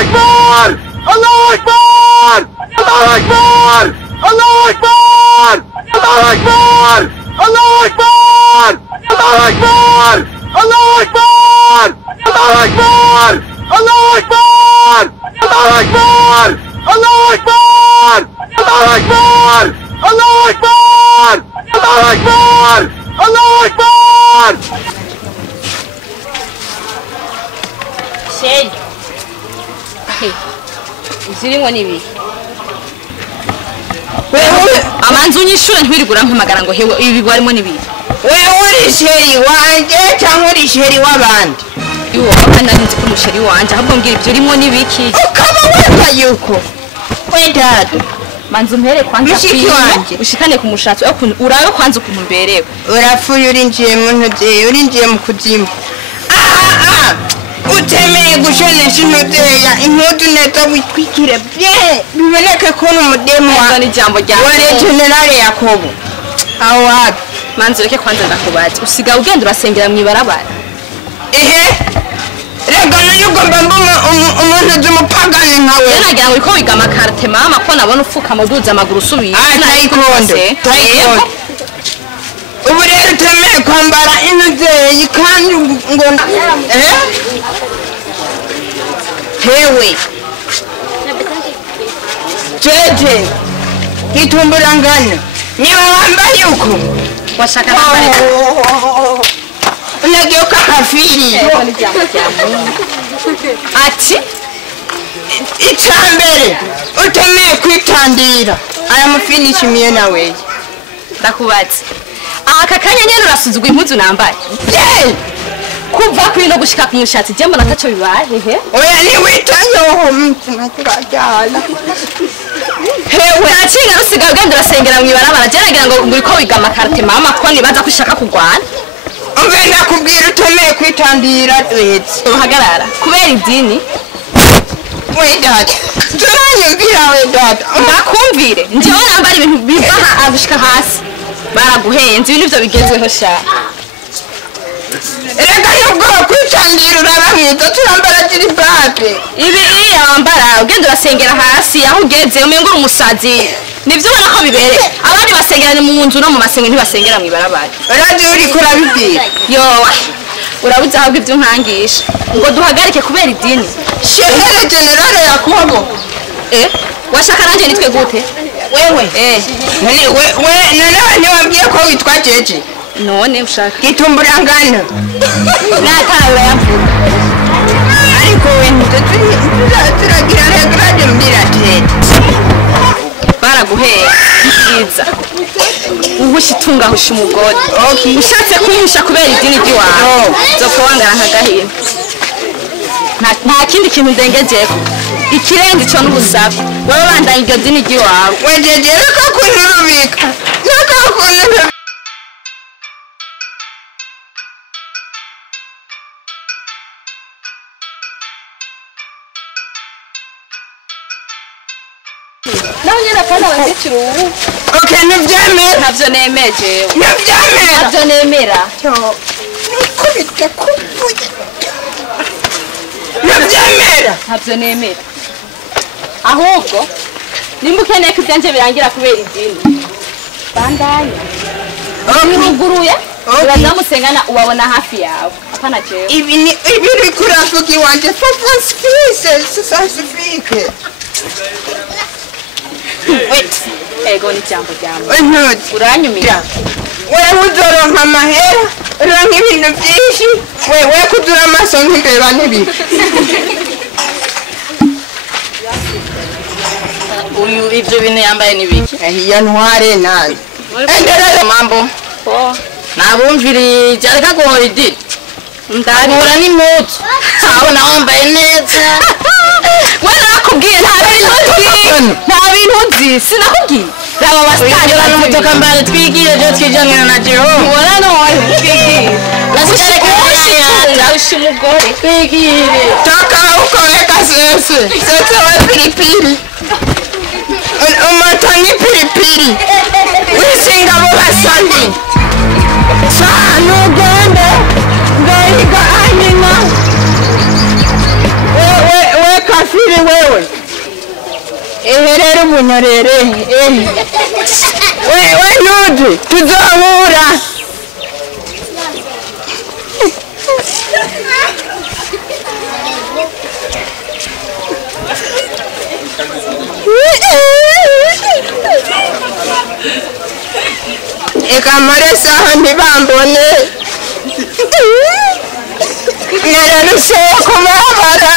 Akbar! Allah Akbar! Allah Akbar! Allah Akbar! Allah Akbar! Allah Akbar! Allah Akbar! Allah Akbar! Allah Akbar! Allah Akbar! Allah Akbar! Allah Akbar! Allah Akbar! Allah Akbar! Allah Akbar! Allah Akbar! Şey. Zirimo nibi. Wewe Amanzu nyishure ntwirigura mpamagara ngo hewe ibi barimo nibi. wewe uri sheri wanje cyangwa uri sheri w'abandi? Yo abana nzi ko musheri wanje ahubwo ngira ibyo urimo nibiki. Ukaba wumva yuko we dada Manzu mpere kwanza Mushiki wanje. ushikane ku mushatsi urabe kwanza ukuntu mberewe. urapfuye urinjiye mu ntuze urinjiye mu kuzimu. Utemeye gushonesha intuzeya impuzu neza witwikire bye biboneke ko n'umudemu Wa ni jambo rya. wa generale Yakobo. Aho wapi? Manzu reke kwanza ndakubaza usiga ugenda urasengera mu ibarabara. Ehe. Rega none ugomba mbuma umuntu z'umupagani nkawe. Nagira ngo iko wiga amakarte mama ko nabona ufuka muduza amaguru usubiye. Tayikondo. Tayikondo. Ubu rero utemeye kwambara intuzeyi kandi ngo hewe jeje gitumbura ngana niba wambaye uko Washaka nambare. unageuka kafiri. Ati Icambere utemeye kwitandira aya mufinishimiye nawe. ndakubaza. Aka kanya nyene urasuzugwa impuzu nambaye. Ye Kuva kuri no gushika ku mushatsi je mbona taco bibaye hehe. oya ni witanyo mtunakirajala. Hewe acinga rusiga ugenda urasengera mu ibarabara je nagira ngo nguriko wiga amakarte mama ko nibaza kushaka kugwana. Umve ndakubwira utemeye kwitandira wetse. Uhagarara kubera idini. We dada turanyumvira we dada Ndakumvire njewe nambara ibintu biva agushika hasi. Baraguhenze ibintu byo bigezweho sha. reka nubwo kwitandira uraba mwiza turambara jiribabe. Ibi iya wambara ugenda urasengera hasi aho ugeze umengo umusazi. Nivyo ubona ko bibere. Abandi basengera ni mu nzu no mu masengo ntibasengera mu ibarabara. radio uri kurabibwira Yo urabuze ahubwo ibyo nkangisha ngo duhagarike kubera idini. shehere generale Yakobo. Washaka nanje nitwe gute? Wewe none none wabwiye ko witwa jeje None ushaka gitumbura ngana natara yavuga ariko we turagira regrade mbira tete baraguhera iza uhusha itunga husha umugore. Ushatse kumusha kubera idini ry'iwawe zopfa wangara nk'agahina. Nta kindi kintu ndengejeko ikirenze ico n'ubusaku wowe bandanye iryo dini ry'iwawe. wejeje reka kunurubika reka kunurubika. Naho nyene kandi abazikira ubu Okay ntibyemera ntavyo nemeje. ntibyemera Ntavyo nemera. nikubite kuvuye ntibyemera Ntavyo nemera. Ahubwo nimba ukeneye ko ivyanje birangira kubera idini bandanya uruguruye urazamusengana ubabona hafi yawe apana jewe. ibi uri kuravuga iwanje sasifike Ego ni jambo jambo ntuzi uranyumira. wewe uzoronka amahera uronka ibintu byinshi wewe kudura amaso nk'imbeba n'ibiki. Uyu ivyo bintu yambaye ni biki? iyo ntware nayo endelea Mambo nabumvirije ariko guhora idini ndahura n'impuzu abona wambaye neza wena nakubwiye nta bintu nzi sinakubwiye raba basitari n'umutoka mbere twigire byo twijanira na Jehova ubona none twigire ushi umugore twigire toka ukoreka sese we pilipili umata ni pilipili wisinga bo basandi sana ugende ngahiga anyina we kafiri ntunyorere we nudu tuzohura eka mare saha ntibambone nararuseye kumabara